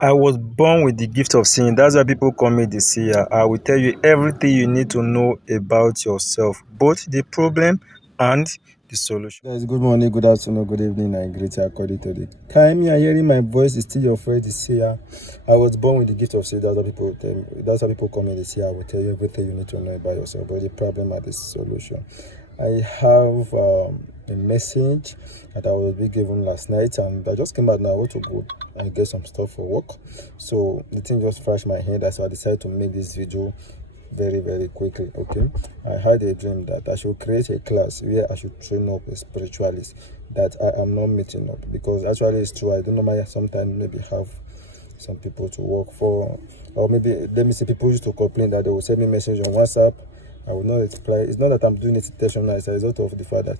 I was born with the gift of seeing. That's why people call me the seer. I will tell you everything you need to know about yourself, both the problem and the solution. Guys, good morning, good afternoon, good evening, and great according to the time you are hearing my voice. Is still your friend, the seer. I was born with the gift of seeing. That's what people tell me. That's why people call me the seer. I will tell you everything you need to know about yourself, both the problem and the solution. I have a message that I was being given last night, and I just came out now. I want to go and get some stuff for work, so the thing just flashed my head. So I decided to make this video very quickly. Okay, I had a dream that I should create a class where I should train up a spiritualist that I am not meeting up, because actually it's true. I don't know, sometimes maybe have some people to work for, or maybe let me say people used to complain that they will send me message on WhatsApp. I will not reply. It's not that I'm doing it intentionally. It's a result of the fact that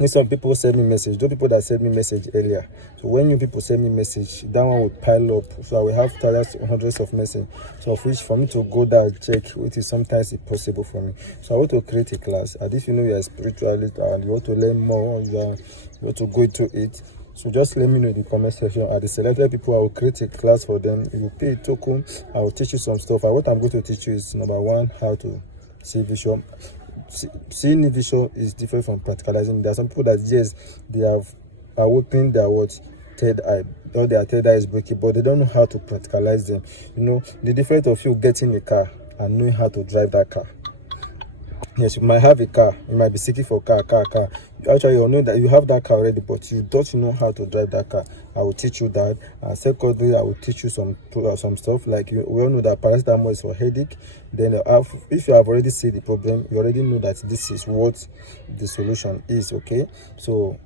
if some people send me message, those people that sent me message earlier. So when new people send me message, that one will pile up. So I will have thousands, hundreds of messages. So of which for me to go there and check, which is sometimes impossible for me. So I want to create a class. And if you know you are a spiritualist and you want to learn more, you want to go into it. So just let me know in the comment section. At the selected people, I will create a class for them. You will pay a token. I will teach you some stuff. And what I'm going to teach you is, number one, how to see vision. Seeing vision is different from practicalizing. There are some people that, yes, they are opening their third eye, or their third eye is breaking, but they don't know how to practicalize them. You know, the difference of you getting a car and knowing how to drive that car. Yes, you might have a car, you might be seeking for car. Actually, you know that you have that car already, but you don't know how to drive that car. I will teach you that. And secondly, I will teach you some stuff like we all know that paracetamol is for headache. Then if you have already seen the problem, you already know that this is what the solution is. Okay, so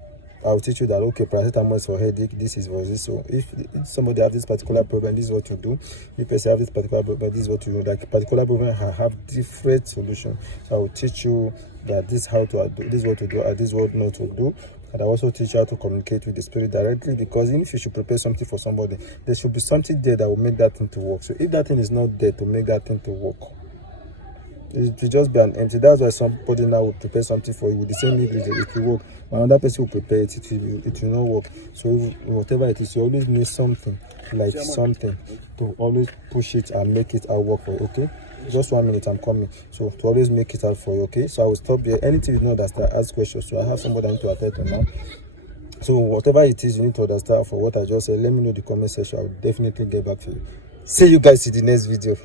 I'll teach you that, okay, paracetamol is for headache, this is for this. So if somebody has this particular problem, this is what to do. If person have this particular problem, this is what to do. Like particular problem have different solutions. So I will teach you that this is how to do, this is what to do, and this is what not to do. And I also teach you how to communicate with the spirit directly, because even if you should prepare something for somebody, there should be something there that will make that thing to work. So if that thing is not there to make that thing to work, it will just be an empty. That's why somebody now will prepare something for you with the same ingredient. It will work. Another person will prepare it. It will not work. So whatever it is, you always need something, like something, to always push it and make it out work for you. Okay, just 1 minute, I'm coming. So to always make it out for you. Okay, so I will stop here. Anything you know that start, ask questions. So I have somebody I need to attend to now. So whatever it is you need to understand for what I just said, let me know in the comment section. I will definitely get back to you. See you guys in the next video.